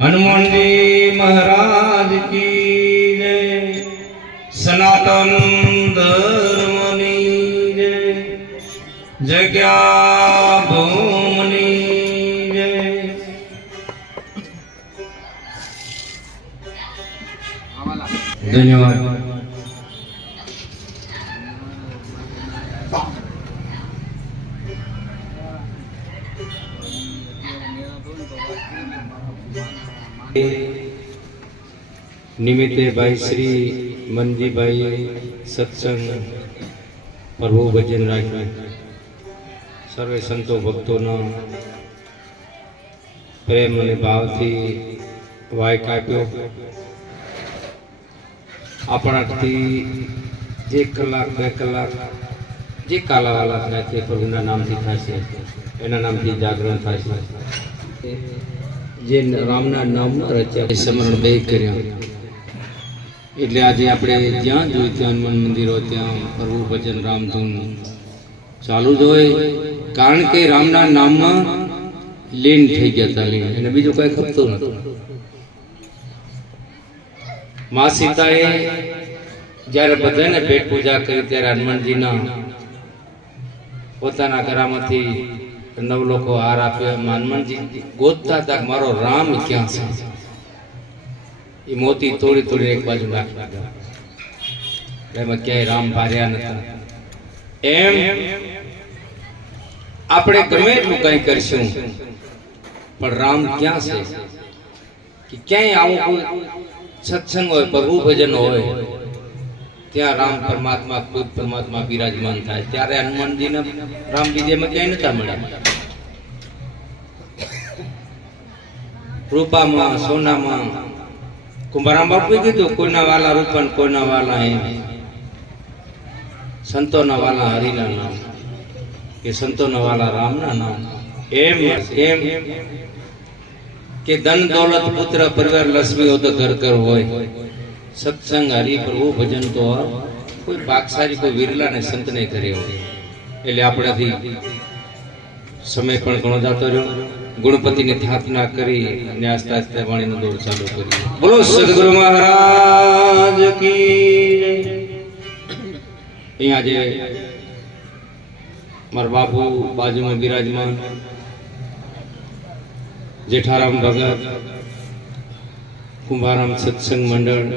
હનુમાનજી મહારાજ કી જય સનાતન ધર્મની જય જગ્યા ભૂમની જય ધન્યવાદ નિમિત્તે ભાઈ શ્રી મનજીભાઈ સત્સંગ પ્રભુ ભજન રાખ્યું. સર્વે સંતો ભક્તોનો પ્રેમ અને ભાવથી વાય કાપ્યો આપણાથી એક કલાક, બે કલાક, જે કાલાવાલા થાય તે પ્રભુના નામથી થશે એના નામથી જાગરણ થશે જે રામના નામ રચ્યા સ્મરણ બે કર્યા. એટલે આજે આપણે જ્યાં જોઈએ ત્યાં હનુમાન મંદિરો, ત્યાં પ્રભુ ભજન રામધૂન ચાલુ જ હોય. કારણ કે રામના નામમાં લીન થઈ ગયા હતા, લીન. એને બીજું કઈ ખપતું નતું મા સીતાએ જ્યારે બધાને ભેટ પૂજા કરી, ત્યારે હનુમાનજીના પોતાના ઘરામાંથી નવ લોકો હાર આપ્યો. હનુમાનજી ગોતતા હતા મારો રામ ક્યાં છે? એ મોતી તોડી તોડી એક બાજુ નાખી દીધા. એમાં ક્યાંય રામ ભાર્યા નતા એમ આપણે ગમે એટલું કંઈ કરશું, પણ રામ ક્યાં છે? કે ક્યાંય આવું કોઈ સત્સંગ હોય, પ્રભુ ભજન હોય, ત્યાં રામ પરમાત્મા, ખુદ પરમાત્મા બિરાજમાન થાય. ત્યારે હનુમાનજીને રામ બીજેમાં ક્યાંય નતા મળ્યા. રૂપામાં, સોનામાં કુંભારામ બાપુએ કીધું, કોઈના વાલા રૂપન, કોઈના વાલા એમ. સંતોના વાલા હરિના નામ. કે સંતોના વાલા રામના નામ. એમ એમ કે ધન, દોલત, પુત્ર, પરિવાર, લક્ષ્મી હો તો ઘર ઘર હોય. સત્સંગ, હરિ, પ્રભુ, ભજન તો કોઈ ભાગશાળી કોઈ વિરલા ને સંત નહીં કરે હોય. એટલે આપણાથી સમય પણ ઘણો જતો રહ્યો. ગુણપતિની સ્થાપના કરી અને આસ્તે આસ્તે વાણીનો દોર ચાલુ કરી બોલો સદગુરુ મહારાજ કી અહીંયા જે મારા બાપુ બાજુમાં બિરાજમાન જેઠારામ ભગત કુંભારામ સત્સંગ મંડળ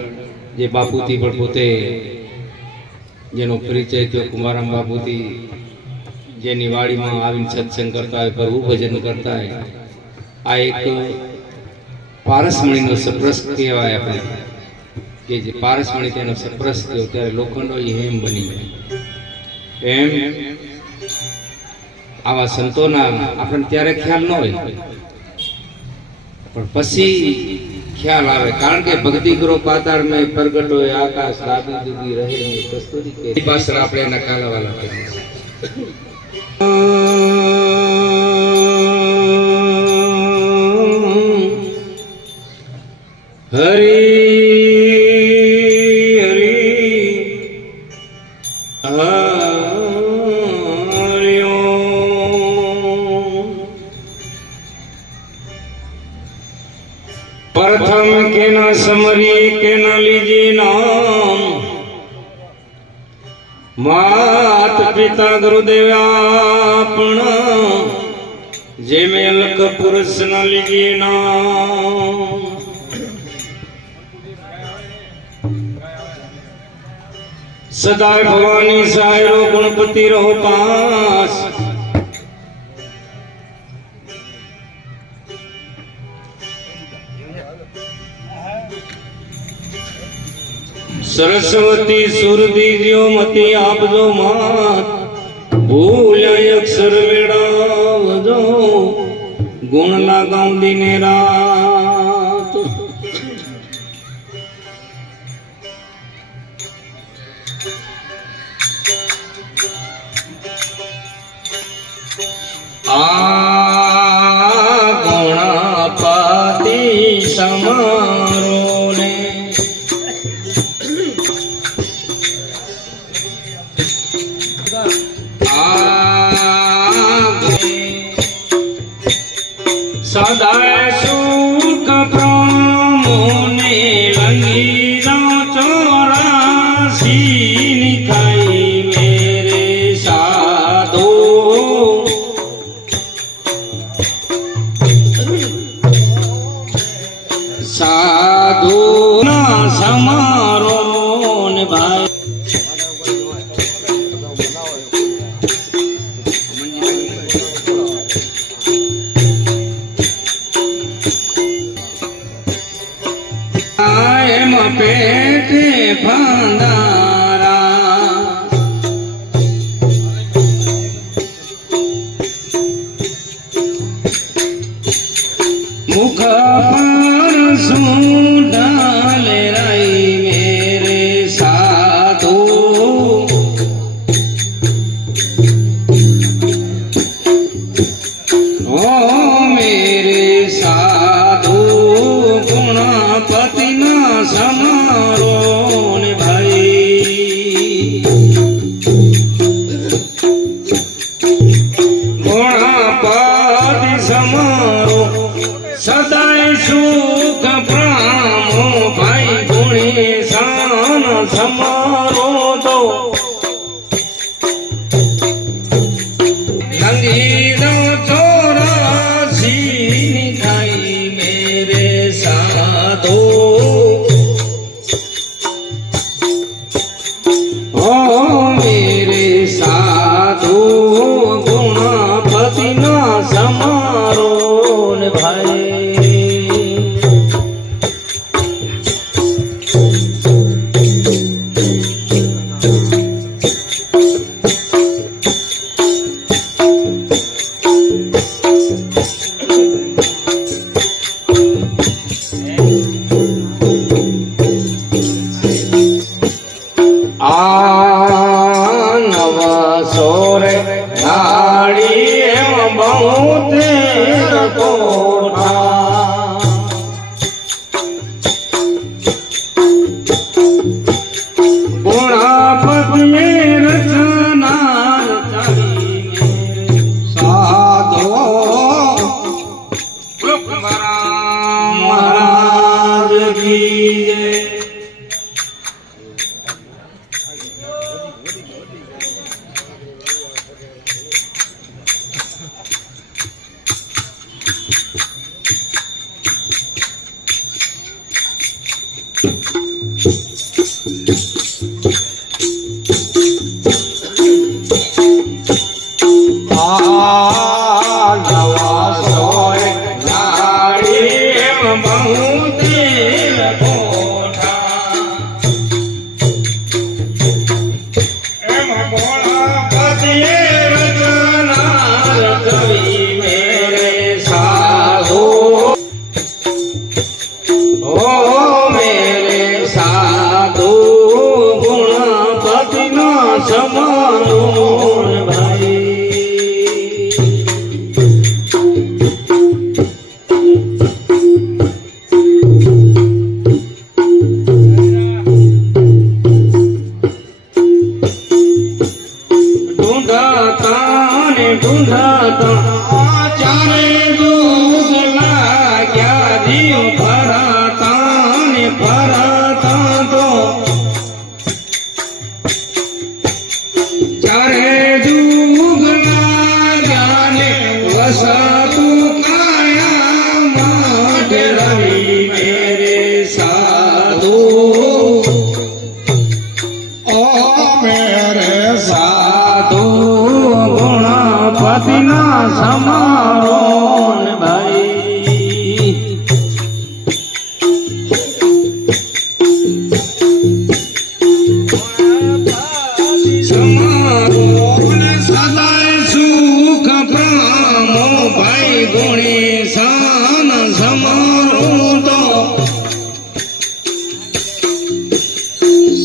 જે બાપુથી પણ પોતે જેનો પરિચય થયો કુંભારામ બાપુથી જેની વાડીમાં આવીને સત્સંગ કરતા હોય, પ્રભુ ભજન કરતા હોય, આ એક પારસમણીનો સપ્રસ કહેવાય આપણે. કે જે પારસમણી તેનો સપ્રસ થયો, ત્યારે લોખંડો હેમ બની ગયા. એમ આવા સંતોના આપણને ત્યારે ખ્યાલ ન હોય. પણ પછી ખ્યાલ આવે. કારણ કે ભક્તિ કરો, પાતાળ મેં પ્રગટ આકાશ, દાદી દુગી રહે કસ્તુરી આપણે એના કાલાવાલા કહીએ હરી હરી. પ્રથમ કેના સમરી, કેના લીજે નામ? માત પિતા ગુરુદેવ આપણા. જે મેલક પુરુષ ના લીજી નામ. સદાય ભવાની સાયરો ગણપતિ રહો પાસ. સરસ્વતી સુરદી જ્યો મતી આપજો માત. ભૂલ્યા અક્ષર વેડાવજો ગુણ લાગાવ દિને રાત ગુણપતિ સમારો પેટે ફાંદા Oh. હાડી એમ બહુ તે mão. para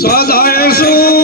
Santa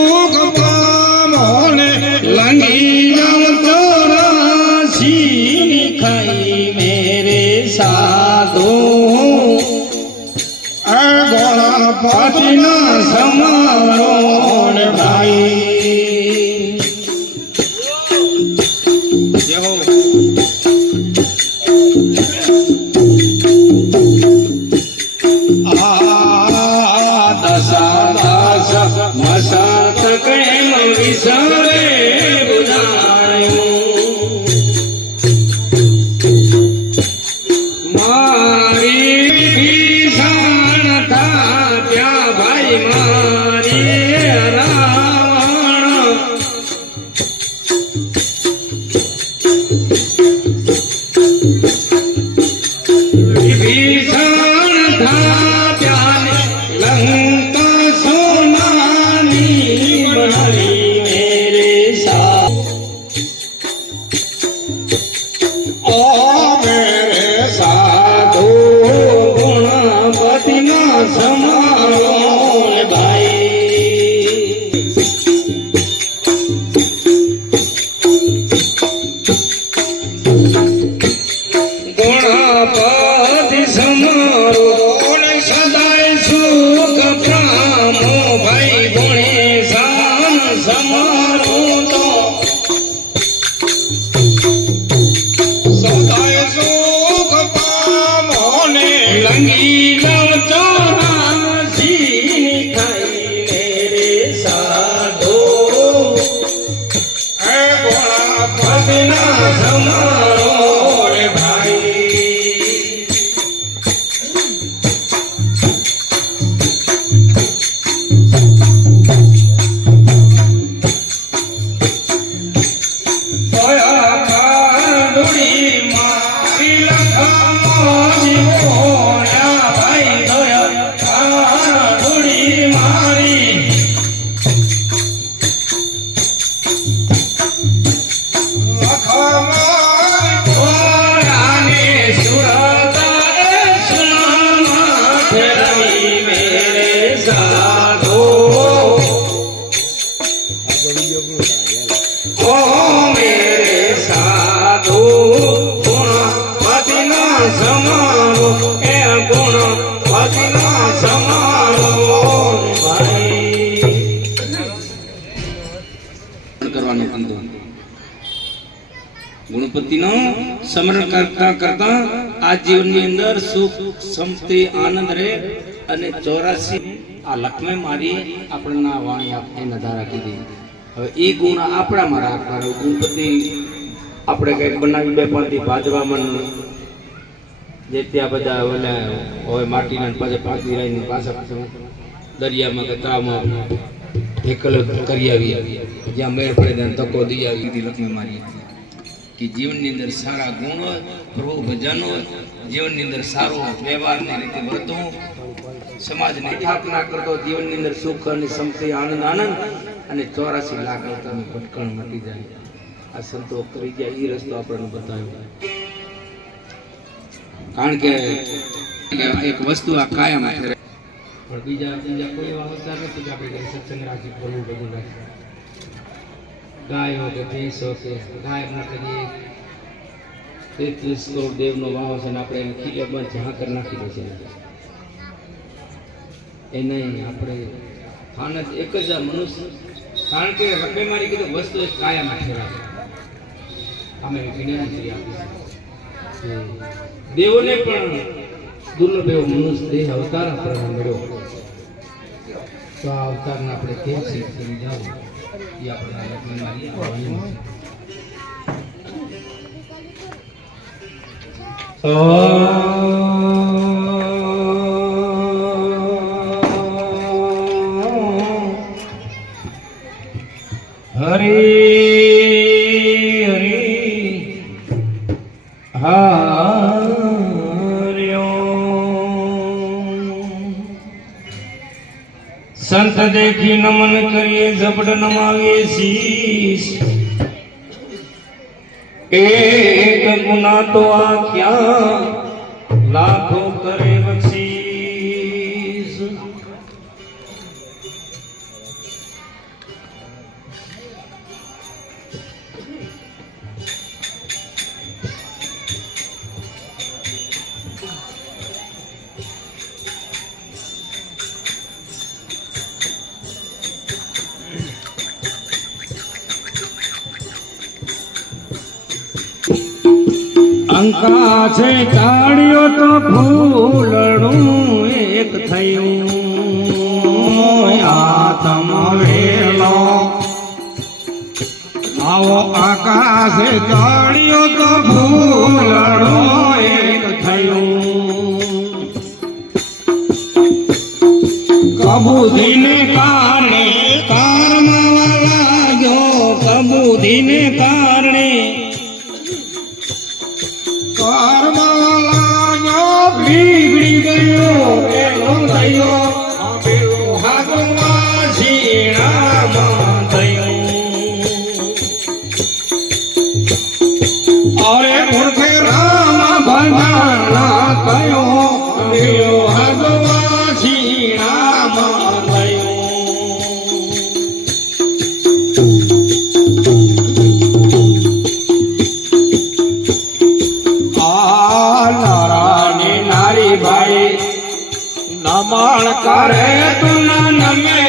કરતા કરતા આ જીવનની અંદર સુખ, સંપત્તિ, આનંદ રહે અને ચોરાસી આ લક્ષ્મી મારી આપણના વાણી આપને નધારા કીધી હવે એ ગુણ આપણામાં રાખવાનો. ગુણપતિ આપણે કંઈક બનાવી બે પાંચથી ભાજવામાં જે ત્યાં બધા ઓલા હોય માટીના પાછા પાકી રહીને પાછા પાછા દરિયામાં કે તળાવમાં ઠેકલ કરી આવી જ્યાં મેળ પડે ત્યાં તકો દઈ આવી લક્ષ્મી મારી. કે જીવનની અંદર સારા ગુણ પ્રભુ ભજન જીવનની અંદર સારો વ્યવહારની રીતે વર્તવું સમાજને સ્થાપના કરતો, જીવનની અંદર સુખ અને સંપત્તિ, આનંદ આનંદ અને ચોરાસી લાખ અવતારની ભટકણ મટી જાય. આ સંતો કરી ગયા એ રસ્તો આપણને બતાવ્યો. કારણ કે એક વસ્તુ આ કાયમ પણ બીજા બીજા કોઈ એવા અવતાર નથી કે આપણે સત્સંગ રાખી બોલવું બધું રાખી ગાય કે ભેંસો કે ગાય કરીએ તેત્રીસ કરોડ દેવનો વાવ છે ને આપણે એને ખીલે બંધ ઝાંકર નાખી દે છે. એ નહીં, આપણે આનંદ એક જ મનુષ્ય, કારણ કે રખે મારી કીધું, વસ્તુ એક કાયમ રાખે અમે જ્ઞાન કરી આપી દેવોને પણ દુર્લભ એવો મનુષ્ય દેહ અવતાર આપણને મળ્યો. તો આ અવતારને આપણે કેમ સિદ્ધ કરી એ આપણા લગ્ન મારી આવવાની છે. દેખી નમન કરીએ ઝપડ નમાવીએ શીશ. એક ગુના તો આ ક્યાં અંકા છે તાળીઓ તો ફૂલણું એક થયું. આત્મવેલો આવો આકાશે તાળીઓ તો ફૂલણું એક થયું. કબૂધીને કારણે કારમાં લાગ્યો. કબૂધીને કારણે નમણ કરે તું નમે.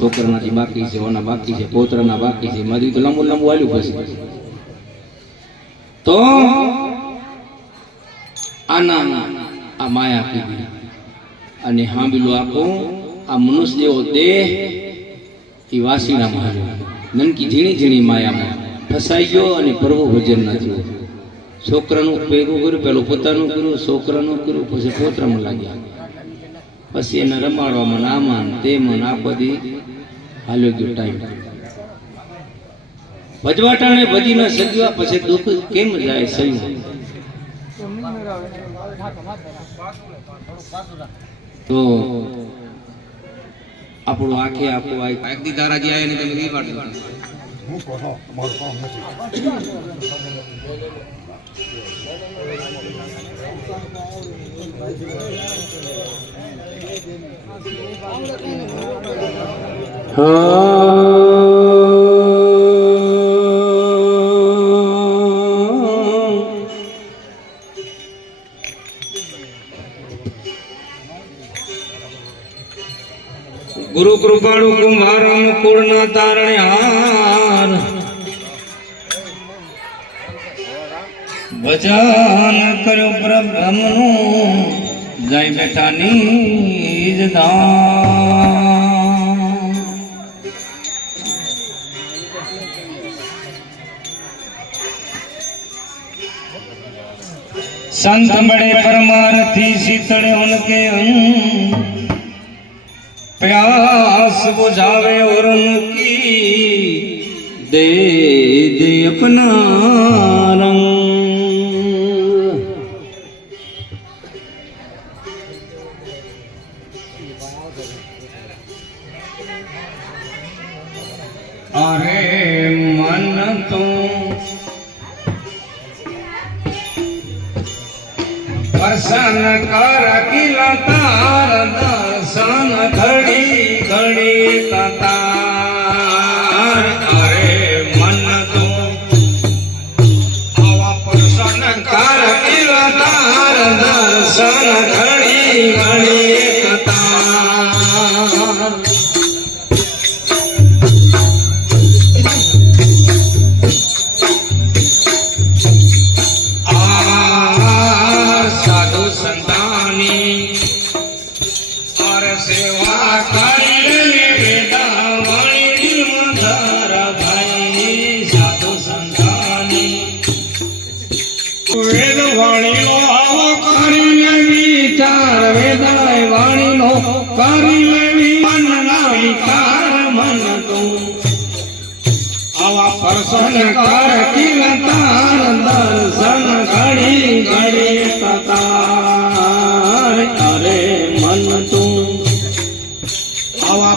બીજા જે બાકી છે, ઓના બાકી છે, પોતરાના બાકી છે, મારી તો લાંબુ લાંબુ હાલ્યું પછી. તો આના આ માયા પીધી અને હાંભીલું આખું આ મનુષ્ય જેવો દેહ એ વાસીના માર્યો નનકી ઝીણી ઝીણી માયામાં ફસાઈ ગયો અને પ્રભુ ભજન ન થયો. છોકરાનું ભેગું કર્યું, પેલું પોતાનું કર્યું, છોકરાનું કર્યું, પછી પોતરામાં લાગ્યા. પછી એને રમાડવામાં આમાં તેમાં આ બધી હાલ્યો ગયો ટાઈમ ભજવાટાણે ભજી ન સજવા પછી દુઃખ કેમ જાય સહી તો આપણું આખે આપણું આ એક દી દારાજી આયા ને તમે ઈ વાટો ગુરુ પરબ્રહ્મનું જય બેઠા નીજ ધામ संत बड़े परमारथी शीतल उनके अंग प्यास बुझावे और उनकी दे दे अपना ઘડી ઘડી કતાર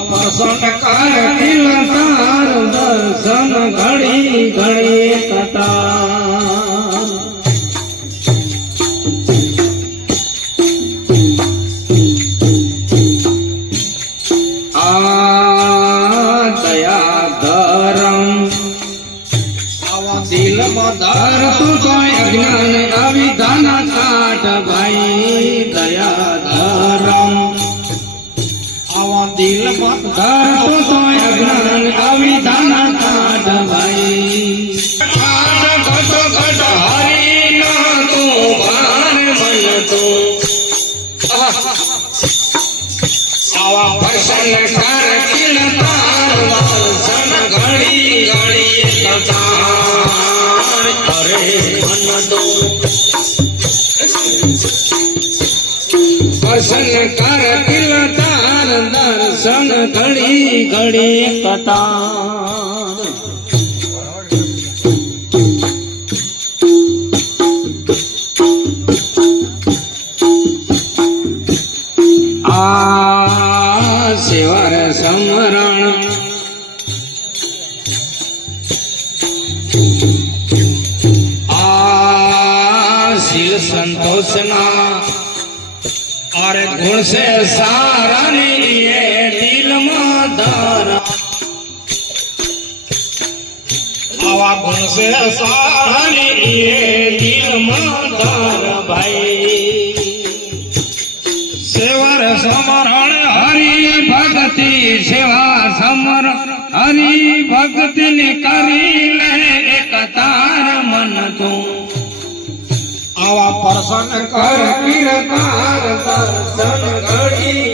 પ્રસન્ન કર કિલતાર દર્શન ઘડી ઘડી કતાર દો પ્રસન્ન કર કિલ તાર દર્શન ઘડી ઘડી કતાર સે સારા દિલમાં ધરા ભાઈ સેવર સમરણ હરિ ભક્તિ સેવા સમરણ તાર આવા પ્રસન્ન કર દર્શન ઘડી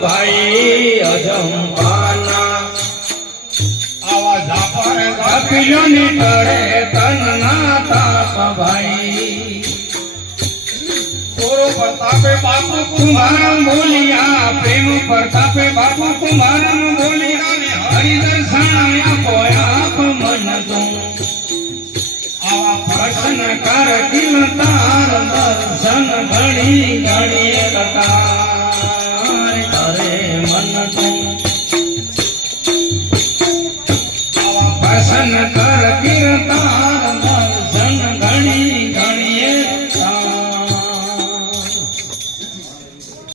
ભાઈ, અજંપાના. આવા ઝાપર ઝપીલો ને ટળે તલના તાપ, ભાઈ. પૂરો પ્રતાપે બાપુ કુમાર બોલિયા, પ્રેમ પ્રતાપે બાપુ કુમાર બોલિયા હરિદર્શન આપો આપ મન તું પ્રસન્ન કર દિલ તાર દર્શન ઘડી ઘણી કટાર કરે મન તું. કર દિલ કર